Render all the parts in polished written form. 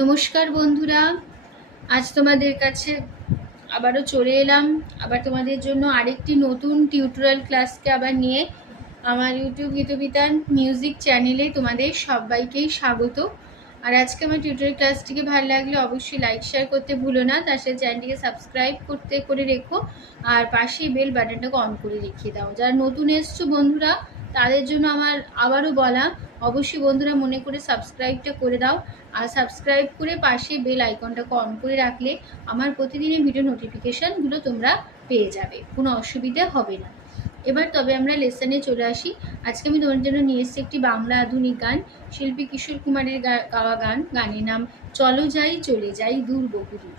নমস্কার বন্ধুরা, আজ তোমাদের কাছে আবারও চলে এলাম। আবার তোমাদের জন্য আরেকটি নতুন টিউটোরিয়াল ক্লাসকে আবার নিয়ে আমার ইউটিউব গীতবিতান মিউজিক চ্যানেলে তোমাদের সবাইকেই স্বাগত। আর আজকে আমার টিউটোরিয়াল ক্লাসটিকে ভালো লাগলে অবশ্যই লাইক শেয়ার করতে ভুলো না, তার সাথে চ্যানেলটিকে সাবস্ক্রাইব করে রেখো আর পাশেই বেল বাটনটাকে অন করে রেখে দাও। যারা নতুন এসছো বন্ধুরা, তাদের জন্য আমার আবারও বলা, অবশ্যই বন্ধুরা মনে করে সাবস্ক্রাইবটা করে দাও। আর সাবস্ক্রাইব করে পাশে বেল আইকনটাকে অন করে রাখলে আমার প্রতিদিনের ভিডিও নোটিফিকেশানগুলো তোমরা পেয়ে যাবে, কোনো অসুবিধা হবে না। এবার তবে আমরা লেসনে চলে আসি। আজকে আমি তোমার জন্য নিয়ে এসেছি একটি বাংলা আধুনিক গান, শিল্পী কিশোর কুমারের গাওয়া গান। গানের নাম চলো যাই চলে যাই দূর বহুদূর।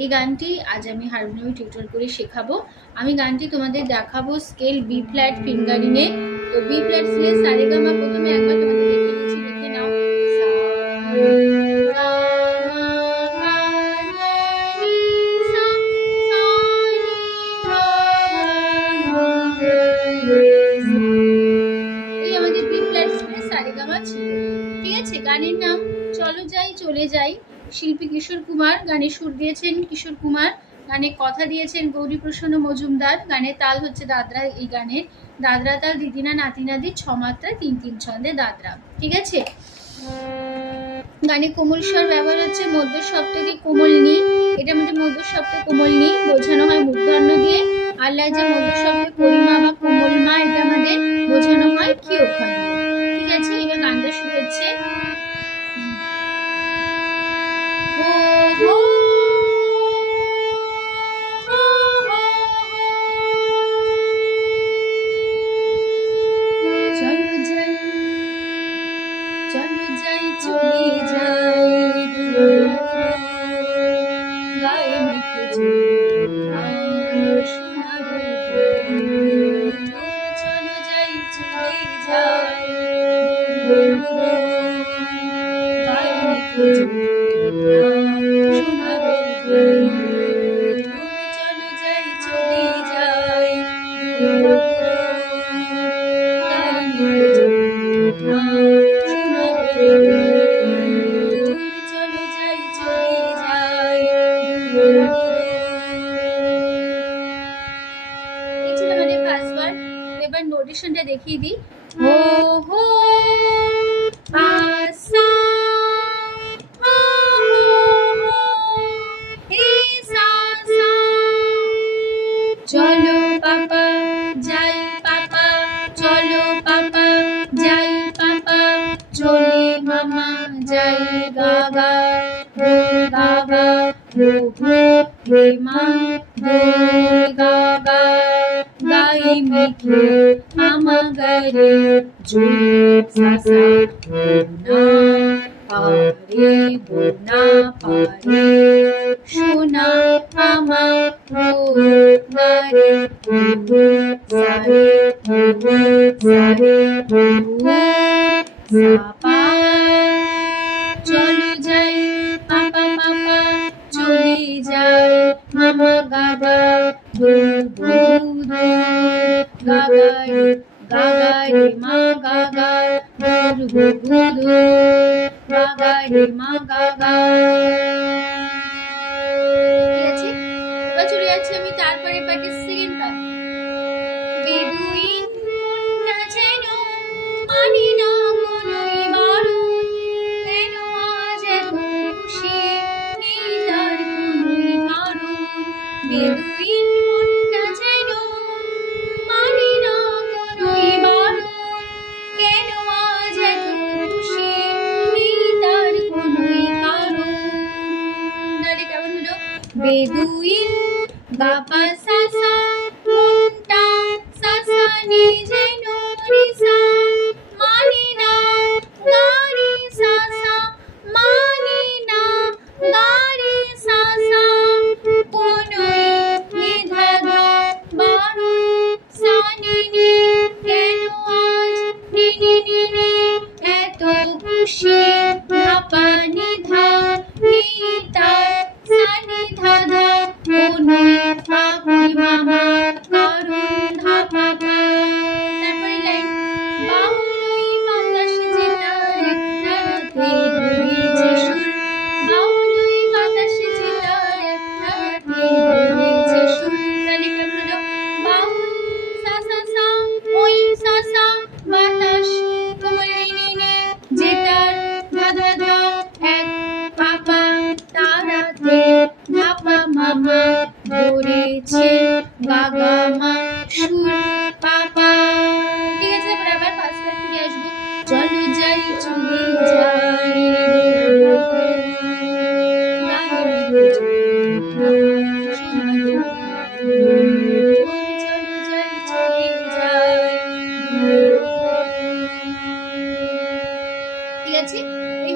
এই গানটি আজ আমি হারমোনিয়ামে টিউটোর করে শেখাবো। আমি গানটি তোমাদের দেখাবো স্কেল বি ফ্ল্যাট ফিঙ্গারিংয়ে। তো বি ফ্ল্যাট স্কেল সারেগামা প্রথমে একবার তোমাদের দেখে নিচ্ছি, দেখে নাও। এই আমাদের বি ফ্ল্যাট স্কেলে সারেগামা ছিল, ঠিক আছে। গানের নাম চলো যাই চলে যাই, শিল্পী কিশোর কুমার, গানে সুর দিয়েছেন কিশোর কুমার, গানে কথা দিয়েছেন গৌরীপ্রসন্ন মজুমদার, গানের তাল হচ্ছে দাদরা। এই গানের দাদরা তাল দিদিনা নাতিনাদি 6 মাত্রা 3-3 ছন্দে দাদরা, ঠিক আছে। গানে কোমল স্বর ব্যবহার হচ্ছে মধ্য সপ্তকে কোমল নি, এটা আমাদের মধ্য সপ্তকে কোমল নি বোঝানো হয় মূর্ধন্য দিয়ে। আর যে মধ্য সপ্তকে পরিমা বা কোমল মা, এটা আমাদের বোঝানো হয় ক্ষীয়ক্ষা দিয়ে, ঠিক আছে। এবার গানটা শুরু হচ্ছে। চলো যাই চলে যাই গায়ে মেখে চলো যাই চলে যাই গায়ে মেখে চলো যাই চলে যাই চলো যাই চলে যাই। এই ছিল মানে ফার্স্ট ওয়ার্ড। এবার নোটেশনটা দেখিয়ে দিই। হো হো আসা চলো পাপা যাই পাপা, চলো পাপা যাই পাপা, চলে মামা যাই গাগা গাগা রে মা গাগা গায়ে মেখে মামা গারে জুড়ে সাসা না পারে বোনা পারে সোনা মামা গারে সারে সারে সাপা চলো যাই পাপা পাপা চলে যাই মামা গাগা গাগারে গাগারে মা গাগা গাগারে মা গাগা, ঠিক আছে। এবার চলে যাচ্ছি আমি তারপরে পার্টের সেকেন্ড পার্ট। বেদুইন মনটা যেন মানি না কোনোই বারণ, কেন আজ এত খুশি নেই তার কোনোই কারণ। বেদুইন মনটা যেন মানি না কোনোই বারণ, কেন আজ এত খুশি নেই তার কোনোই কারণ। তাহলে কেমন হলো? বেদুইন বাবা সাসা মনটা সাসা নিজে নরিসা মানি না গারি সাসা মানি না গারি সাসা কোনোই নিধাধা বারো সানি নি, কেন আজ নিনি নিনি এত খুশি ধাপা নিধা নিতা সানি ধাধা কোনোই ফাগুনি মামা কারণ ধাপা। তারপরে লাইন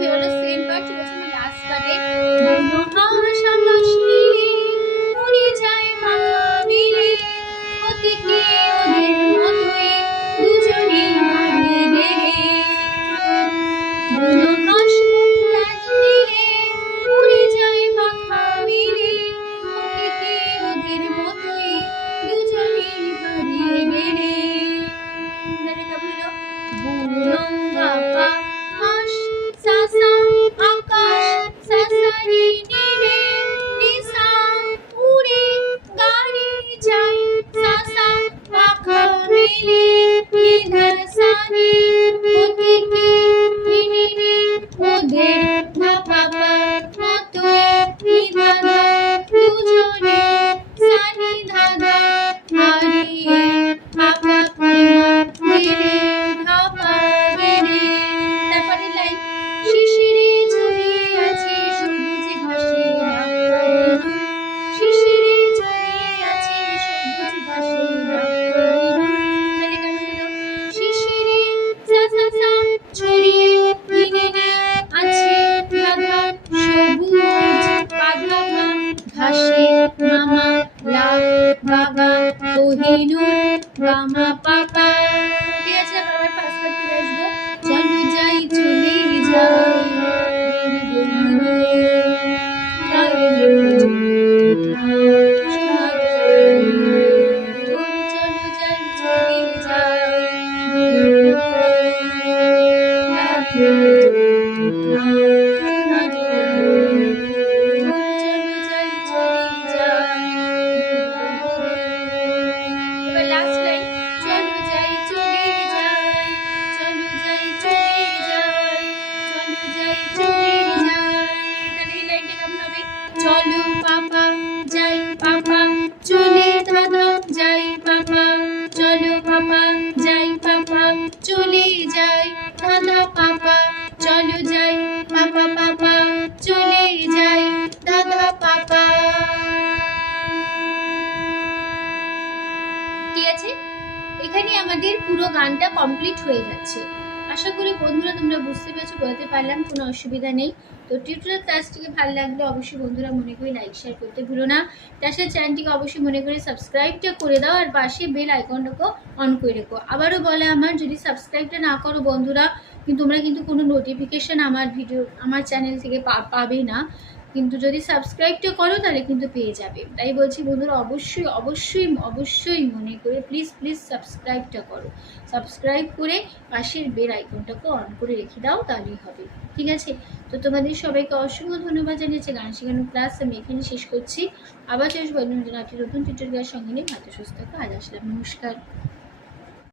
তুমি ওটা সেকেন্ড পার্ট চলে যাচ্ছে লাস্ট পার্টে। মনোহাস আকাশ নীলে উড়ে যায় মাথা মেলে, অতিকে ওদের মতোই দুজনেই হারিয়ে গেলে। মনোহাস আকাশ নীলে উড়ে যায় মাথা মেলে, অতিকে ওদের মতোই দুজনেই হারিয়ে গেলে। আকাশ সাসা আকাশ সাসারি নীরে নিসা উড়ে গাড়ি যায় সাসা পাখা মেলে নিধার সানি ওদিকে নিনিরে ওদের ধাপাপা মতোই নিধাধা দুজনে সানি ধাধা হারিয়ে পাপা প্রেমা গেরে ধাপা গেরে। তারপরে লাইন শিশিরে ছড়িয়ে আছে সবুজ ঘাসে শিশিরে ছড়িয়ে আছে সবুজ ঘাসে শিশিরে সাসা ছড়িয়ে নিনে আছে ধাধা সবুজ বাধা ঘাসে মামা লাভ বাবা কোহিনুর গামা পাপা। ঠিক আছে, আবার পাঁচ পার্ট ফিরে আসবো। চলো যাই চলে এবার লাস্ট লাইন চলো যাই চলে যাই, চলো যাই চলে যাই, চলো যাই চলে যাই। তাহলে এই লাইনটা কেমন হবে? চলো পাপা যাই পাপা চলে দাদা যাই পাপা, চলো পাপা যাই পাপা চলে যাই দাদা পাপা, চলো যাই পাপা পাপা চলে যাই দাদা পাপা। ঠিক আছে, এখানে আমাদের পুরো গানটা কমপ্লিট হয়ে যাচ্ছে। আশা করি বন্ধুরা তোমরা বুঝতে পেরেছো, বোঝাতে পারলাম, কোনো অসুবিধা নেই। তো টিউটোরিয়াল ক্লাসটিকে ভালো লাগলে অবশ্যই বন্ধুরা মনে করে লাইক শেয়ার করতে ভুলো না। তার সাথে চ্যানেলটিকে অবশ্যই মনে করে সাবস্ক্রাইবটা করে দাও, আর পাশে বেল আইকনটাকেও অন করে রেখো। আবারও বলে আমার, যদি সাবস্ক্রাইবটা না করো বন্ধুরা কিন্তু তোমরা কিন্তু কোনো নোটিফিকেশান আমার চ্যানেল থেকে পাবে না, কিন্তু যদি সাবস্ক্রাইবটা করো তাহলে কিন্তু পেয়ে যাবে। তাই বলছি বন্ধুরা অবশ্যই অবশ্যই অবশ্যই মনে করে প্লিজ প্লিজ সাবস্ক্রাইবটা করো। সাবস্ক্রাইব করে পাশের বেল আইকনটাকে অন করে রেখে দাও, তাহলেই হবে। ঠিক আছে, তো তোমাদের সবাইকে অসংখ্য ধন্যবাদ জানিয়েছে। গান শেখানোর ক্লাস আমি এখানে শেষ করছি। আবার চেষ্টা করবেন একটি নতুন টিউটোরিয়ালের সঙ্গে নিয়ে ভালো সুস্থ থাকো। আজ আসলাম, নমস্কার।